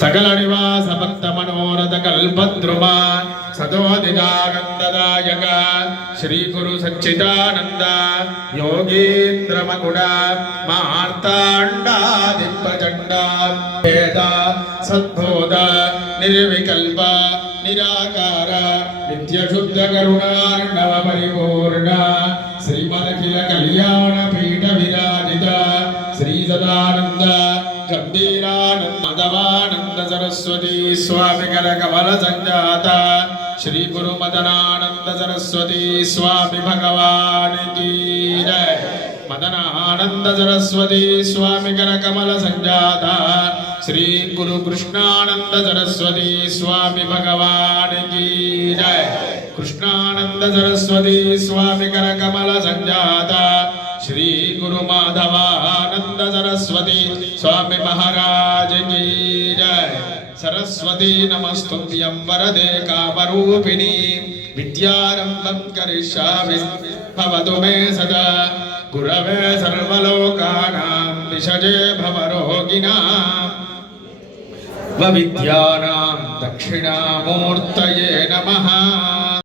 సకలనివాస భక్త మనోరథ కల్పద్రుమ సదోదిదానందదాయక శ్రీ గురు సచ్చిదానంద యోగీంద్ర మగుడ మార్తాండాదిప్రచండ వేద సద్బోధ నిర్వికల్ప నిరాకార నిత్యశుద్ధ కరుణార్ణవ పరిపూర్ణ శ్రీమద్ శ్రీ గంభీరానందవానంద గంభీరానందమానంద సరస్వతి స్వామి కర కమల సంజాత శ్రీ గురు మదనానంద సరస్వతి స్వామి భగవానికి మదనానంద సరస్వతి స్వామి కర కమల సంజాత శ్రీ గురు కృష్ణానంద సరస్వతి స్వామి భగవానికి కృష్ణానంద సరస్వతి స్వామి కర కమల సంజాత శ్రీ గురు మాధవానంద సరస్వతి స్వామి మహారాజ్ కీ జయ సరస్వతి నమస్తుభ్యం వరదే కామరూపిణి. విద్యారంభం కరిష్యామి. భవతు మే సదా. గురవే సర్వలోకానాం విషజే భవరోగిణాం. విద్యానాం దక్షిణామూర్తయే నమః.